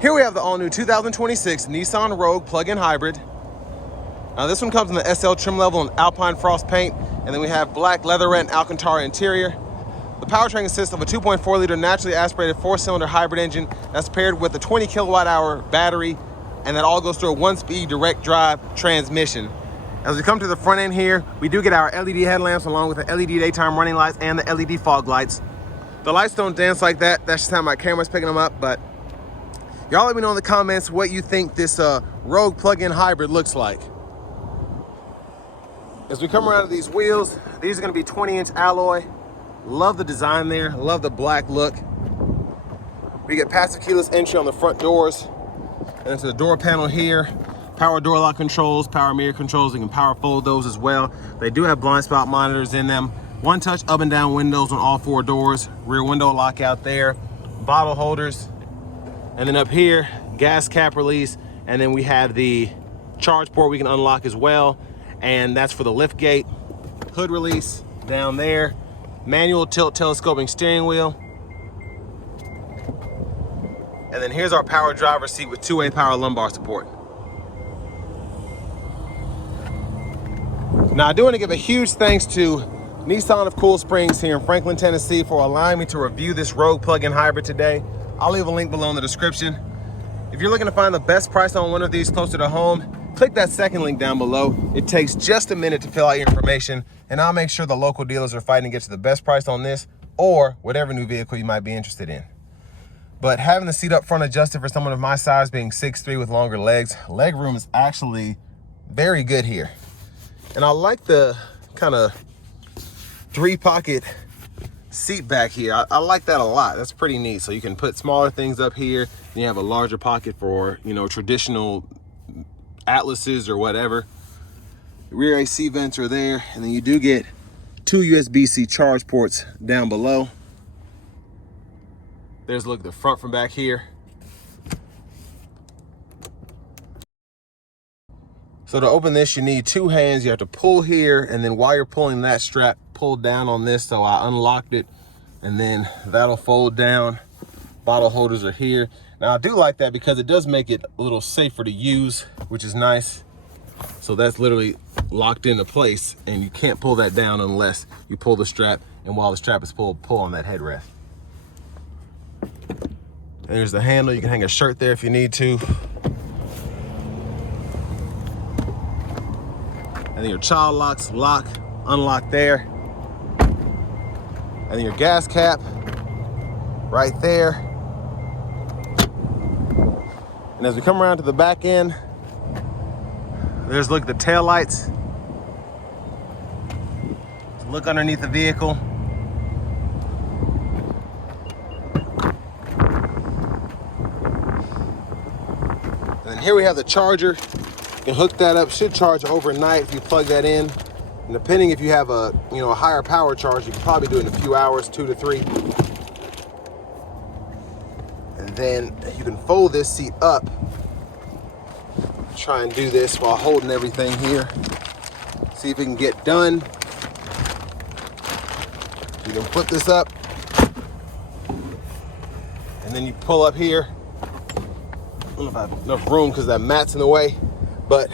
Here we have the all-new 2026 Nissan Rogue plug-in hybrid. Now this one comes in the SL trim level and Alpine Frost paint, and then we have black leatherette and Alcantara interior. The powertrain consists of a 2.4-liter naturally aspirated 4-cylinder hybrid engine that's paired with a 20 kilowatt-hour battery, and that all goes through a 1-speed direct drive transmission. As we come to the front end here, we do get our LED headlamps along with the LED daytime running lights and the LED fog lights. The lights don't dance like that. That's just how my camera's picking them up, but y'all let me know in the comments what you think this Rogue plug-in hybrid looks like. As we come around to these wheels, these are gonna be 20-inch alloy. Love the design there, love the black look. We get passive keyless entry on the front doors. And then to the door panel here, power door lock controls, power mirror controls. You can power fold those as well. They do have blind spot monitors in them. One touch up and down windows on all 4 doors. Rear window lockout there. Bottle holders. And then up here, gas cap release. And then we have the charge port we can unlock as well. And that's for the lift gate. Hood release down there. Manual tilt telescoping steering wheel. And then here's our power driver's seat with 2-way power lumbar support. Now I do want to give a huge thanks to Nissan of Cool Springs here in Franklin, Tennessee for allowing me to review this Rogue plug-in hybrid today. I'll leave a link below in the description. If you're looking to find the best price on one of these closer to home, click that second link down below. It takes just a minute to fill out your information, and I'll make sure the local dealers are fighting to get you the best price on this or whatever new vehicle you might be interested in. But having the seat up front adjusted for someone of my size, being 6'3" with longer legs, leg room is actually very good here. And I like the kind of 3-pocket seat back here. I like that a lot. That's pretty neat. So you can put smaller things up here, and you have a larger pocket for, you know, traditional Atlases or whatever. Rear AC vents are there, and then you do get 2 USB-C charge ports down below. There's a look at the front from back here. So to open this, you need 2 hands. You have to pull here, and then while you're pulling that strap, pull down on this. So I unlocked it, and then that'll fold down. Bottle holders are here. Now I do like that because it does make it a little safer to use, which is nice. So that's literally locked into place, and you can't pull that down unless you pull the strap, and while the strap is pulled, pull on that headrest. There's the handle. You can hang a shirt there if you need to. And then your child locks lock, unlock there. And then your gas cap right there. And as we come around to the back end, there's a look at the tail lights. Look underneath the vehicle. And then here we have the charger. You can hook that up, should charge overnight if you plug that in. And depending if you have a, a higher power charge, you can probably do it in a few hours, 2 to 3. And then you can fold this seat up. Try and do this while holding everything here. See if it can get done. You can put this up, and then you pull up here. I don't know if I have enough room because that mat's in the way, but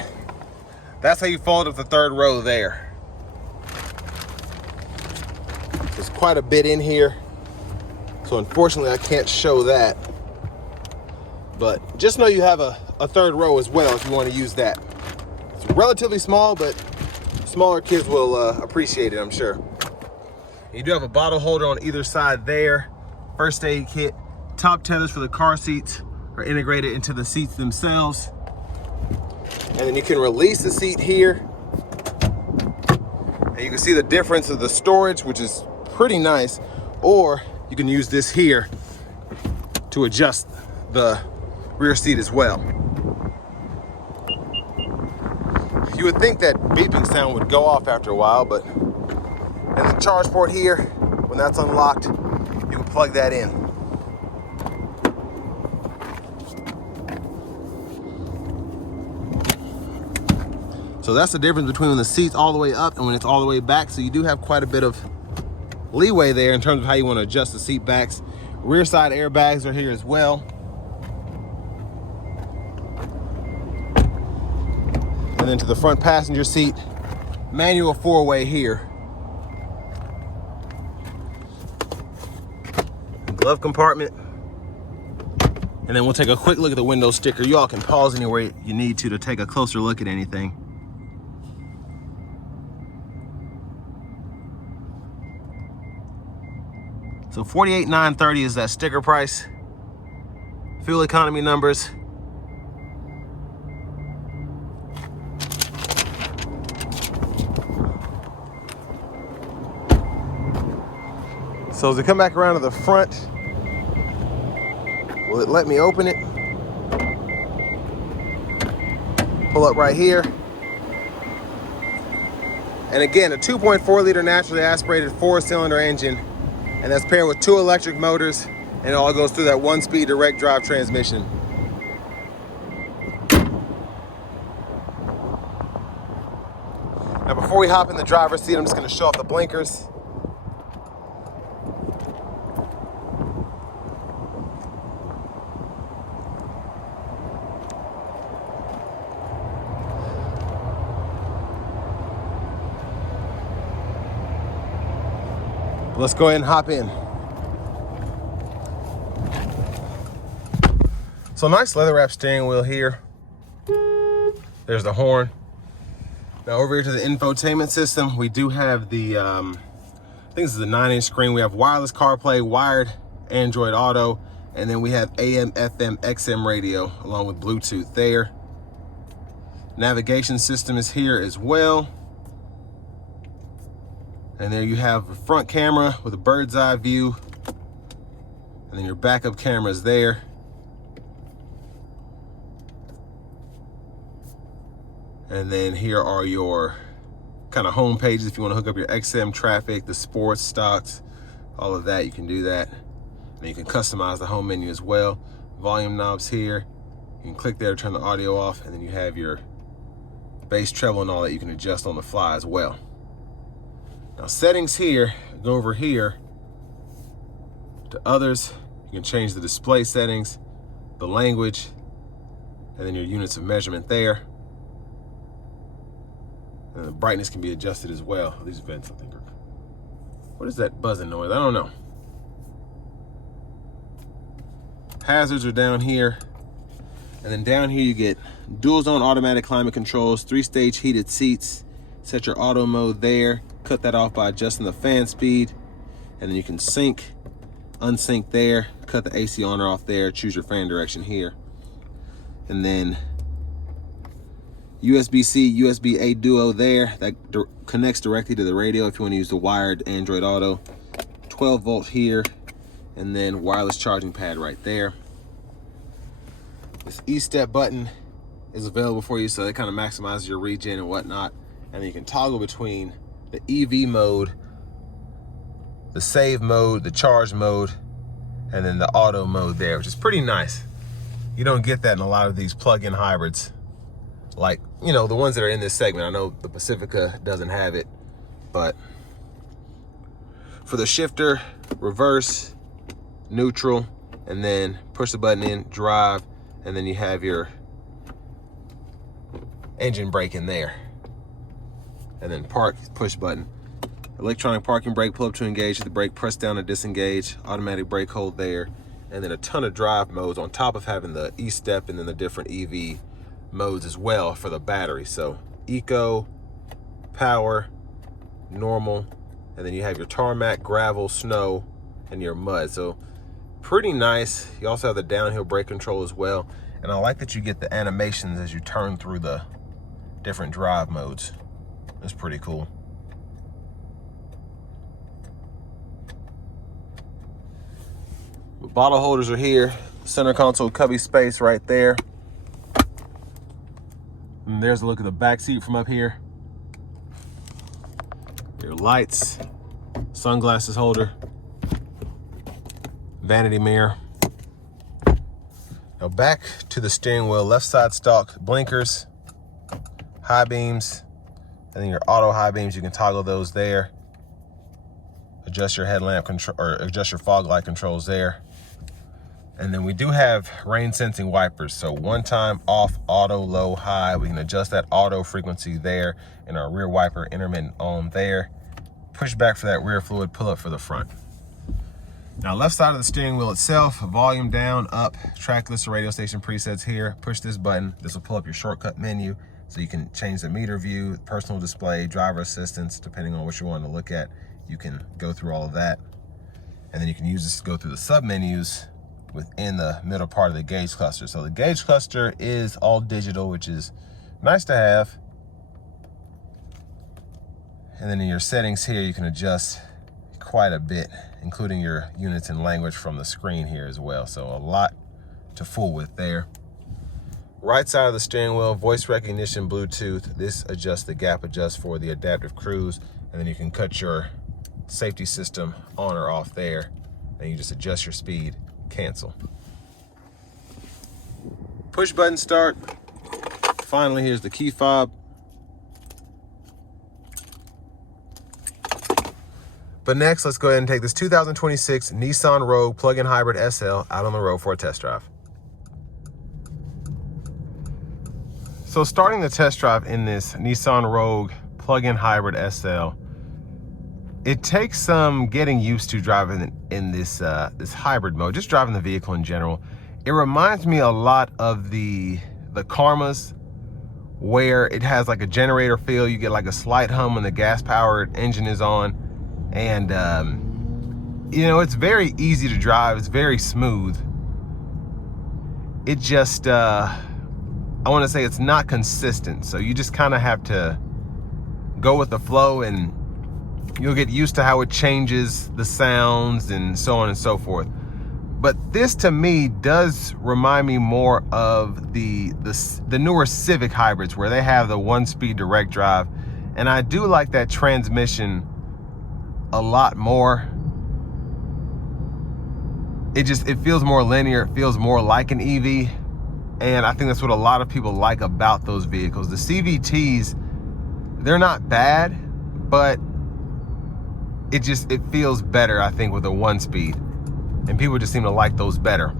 that's how you fold up the 3rd row there. There's quite a bit in here, so unfortunately I can't show that. But just know you have a 3rd row as well if you want to use that. It's relatively small, but smaller kids will appreciate it, I'm sure. You do have a bottle holder on either side there. First aid kit. Top tethers for the car seats are integrated into the seats themselves. And then you can release the seat here. And you can see the difference of the storage, which is pretty nice. Or you can use this here to adjust the rear seat as well. You would think that beeping sound would go off after a while, but and the charge port here, when that's unlocked, you can plug that in. So that's the difference between when the seat's all the way up and when it's all the way back. So you do have quite a bit of leeway there in terms of how you want to adjust the seat backs. Rear side airbags are here as well. And then to the front passenger seat, manual 4-way here. Glove compartment. And then we'll take a quick look at the window sticker. You all can pause anywhere you need to take a closer look at anything. So $48,930 is that sticker price. Fuel economy numbers. So as we come back around to the front, will it let me open it? Pull up right here. And again, a 2.4 liter naturally aspirated 4-cylinder engine, and that's paired with 2 electric motors, and it all goes through that 1-speed direct drive transmission. Now before we hop in the driver's seat, I'm just gonna show off the blinkers. Let's go ahead and hop in. So nice leather wrap steering wheel here. There's the horn. Now over here to the infotainment system, we do have the, I think this is a 9-inch screen. We have wireless CarPlay, wired Android Auto, and then we have AM, FM, XM radio along with Bluetooth there. Navigation system is here as well. And there you have a front camera with a bird's eye view. And then your backup camera is there. And then here are your kind of home pages if you want to hook up your XM traffic, the sports, stocks, all of that, you can do that. And you can customize the home menu as well. Volume knobs here. You can click there to turn the audio off, and then you have your bass, treble, and all that you can adjust on the fly as well. Now settings here, go over here to others. You can change the display settings, the language, and then your units of measurement there. And the brightness can be adjusted as well. These vents, I think, are, what is that buzzing noise? I don't know. Hazards are down here. And then down here you get dual zone automatic climate controls, 3-stage heated seats. Set your auto mode there. Cut that off by adjusting the fan speed. And then you can sync, unsync there. Cut the AC on or off there. Choose your fan direction here. And then USB-C, USB-A duo there. That connects directly to the radio if you want to use the wired Android Auto. 12 volt here. And then wireless charging pad right there. This E-step button is available for you, so that kind of maximizes your regen and whatnot. And then you can toggle between the EV mode, the save mode, the charge mode, and then the auto mode there, which is pretty nice. You don't get that in a lot of these plug-in hybrids. Like, you know, the ones that are in this segment. I know the Pacifica doesn't have it, but for the shifter, reverse, neutral, and then push the button in, drive, and then you have your engine brake in there. And then park, push button. Electronic parking brake, pull up to engage, hit the brake, press down to disengage, automatic brake hold there, and then a ton of drive modes on top of having the E-step and then the different EV modes as well for the battery. So eco, power, normal, and then you have your tarmac, gravel, snow, and your mud. So pretty nice. You also have the downhill brake control as well. And I like that you get the animations as you turn through the different drive modes. That's pretty cool. The bottle holders are here. Center console cubby space right there. And there's a look at the back seat from up here. Your lights, sunglasses holder, vanity mirror. Now back to the steering wheel, left side stock, blinkers, high beams, and then your auto high beams, you can toggle those there. Adjust your headlamp control, or adjust your fog light controls there. And then we do have rain sensing wipers. So one time off, auto, low, high. We can adjust that auto frequency there, and our rear wiper intermittent on there. Push back for that rear fluid, pull up for the front. Now left side of the steering wheel itself, volume down, up, track list or radio station presets here. Push this button, this will pull up your shortcut menu so you can change the meter view, personal display, driver assistance, depending on what you want to look at. You can go through all of that. And then you can use this to go through the sub menus within the middle part of the gauge cluster. So the gauge cluster is all digital, which is nice to have. And then in your settings here, you can adjust quite a bit, including your units and language from the screen here as well. So a lot to fool with there. Right side of the steering wheel, voice recognition, Bluetooth. This adjusts the gap adjust for the adaptive cruise. And then you can cut your safety system on or off there. And you just adjust your speed, cancel. Push button start. Finally, here's the key fob. But next, let's go ahead and take this 2026 Nissan Rogue plug-in hybrid SL out on the road for a test drive. So starting the test drive in this Nissan Rogue plug-in hybrid SL, it takes some getting used to driving in this this hybrid mode, just driving the vehicle in general. It reminds me a lot of the Karmas, where it has like a generator feel. You get like a slight hum when the gas-powered engine is on. And, you know, it's very easy to drive. It's very smooth. It just, I want to say it's not consistent. So you just kind of have to go with the flow, and you'll get used to how it changes the sounds and so on and so forth. But this to me does remind me more of the newer Civic hybrids, where they have the 1-speed direct drive. And I do like that transmission a lot more. It feels more linear. It feels more like an EV. And I think that's what a lot of people like about those vehicles. The CVTs, they're not bad, but it feels better, I think, with a 1-speed. And people just seem to like those better.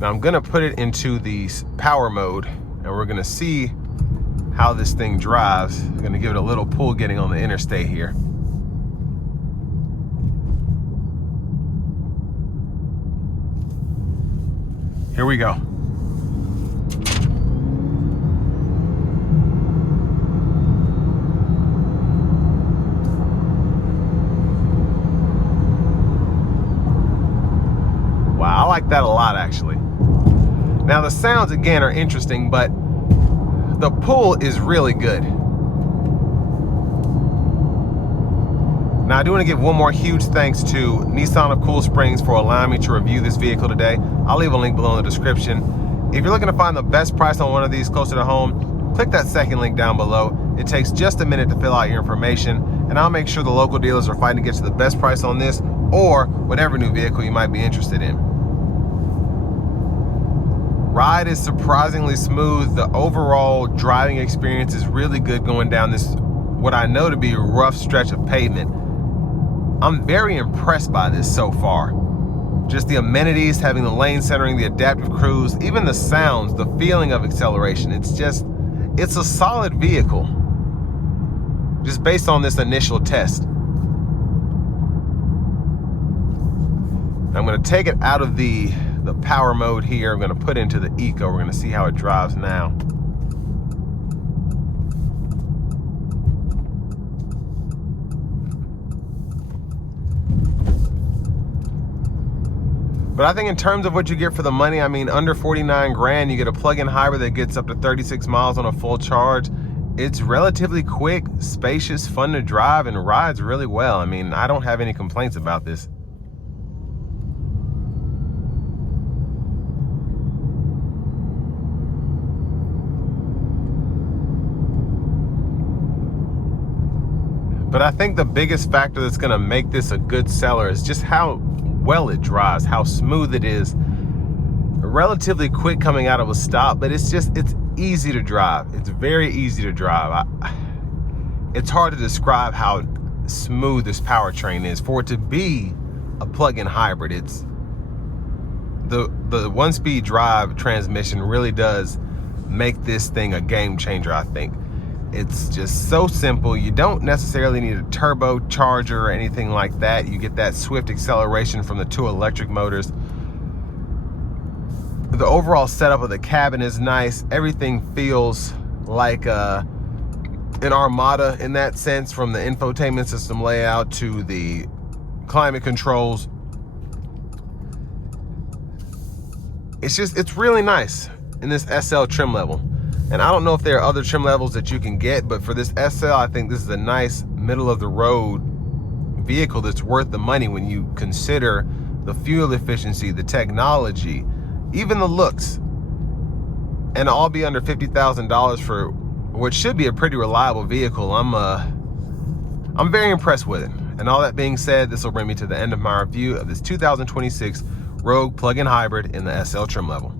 Now I'm gonna put it into the power mode, and we're gonna see how this thing drives. I'm gonna give it a little pull getting on the interstate here. Here we go. Wow, I like that a lot, actually. Now the sounds again are interesting, but the pull is really good. Now I do want to give one more huge thanks to Nissan of Cool Springs for allowing me to review this vehicle today. I'll leave a link below in the description. If you're looking to find the best price on one of these closer to home, click that second link down below. It takes just a minute to fill out your information, and I'll make sure the local dealers are fighting to get you the best price on this or whatever new vehicle you might be interested in. Ride is surprisingly smooth. The overall driving experience is really good going down this, what I know to be a rough stretch of pavement. I'm very impressed by this so far. Just the amenities, having the lane centering, the adaptive cruise, even the sounds, the feeling of acceleration. It's a solid vehicle, just based on this initial test. I'm gonna take it out of the power mode here. I'm gonna put it into the eco. We're gonna see how it drives now. But I think in terms of what you get for the money, I mean, under 49 grand, you get a plug-in hybrid that gets up to 36 miles on a full charge. It's relatively quick, spacious, fun to drive, and rides really well. I mean, I don't have any complaints about this. But I think the biggest factor that's gonna make this a good seller is just how well it drives, how smooth it is. Relatively quick coming out of a stop, but it's easy to drive. It's very easy to drive. It's hard to describe how smooth this powertrain is. For it to be a plug-in hybrid, it's the 1-speed drive transmission really does make this thing a game changer, I think. It's just so simple. You don't necessarily need a turbocharger or anything like that. You get that swift acceleration from the 2 electric motors. The overall setup of the cabin is nice. Everything feels like an Armada in that sense, from the infotainment system layout to the climate controls. It's really nice in this SL trim level. And I don't know if there are other trim levels that you can get, but for this SL, I think this is a nice middle of the road vehicle that's worth the money when you consider the fuel efficiency, the technology, even the looks. And all be under $50,000 for what should be a pretty reliable vehicle. I'm very impressed with it. And all that being said, this will bring me to the end of my review of this 2026 Rogue plug-in hybrid in the SL trim level.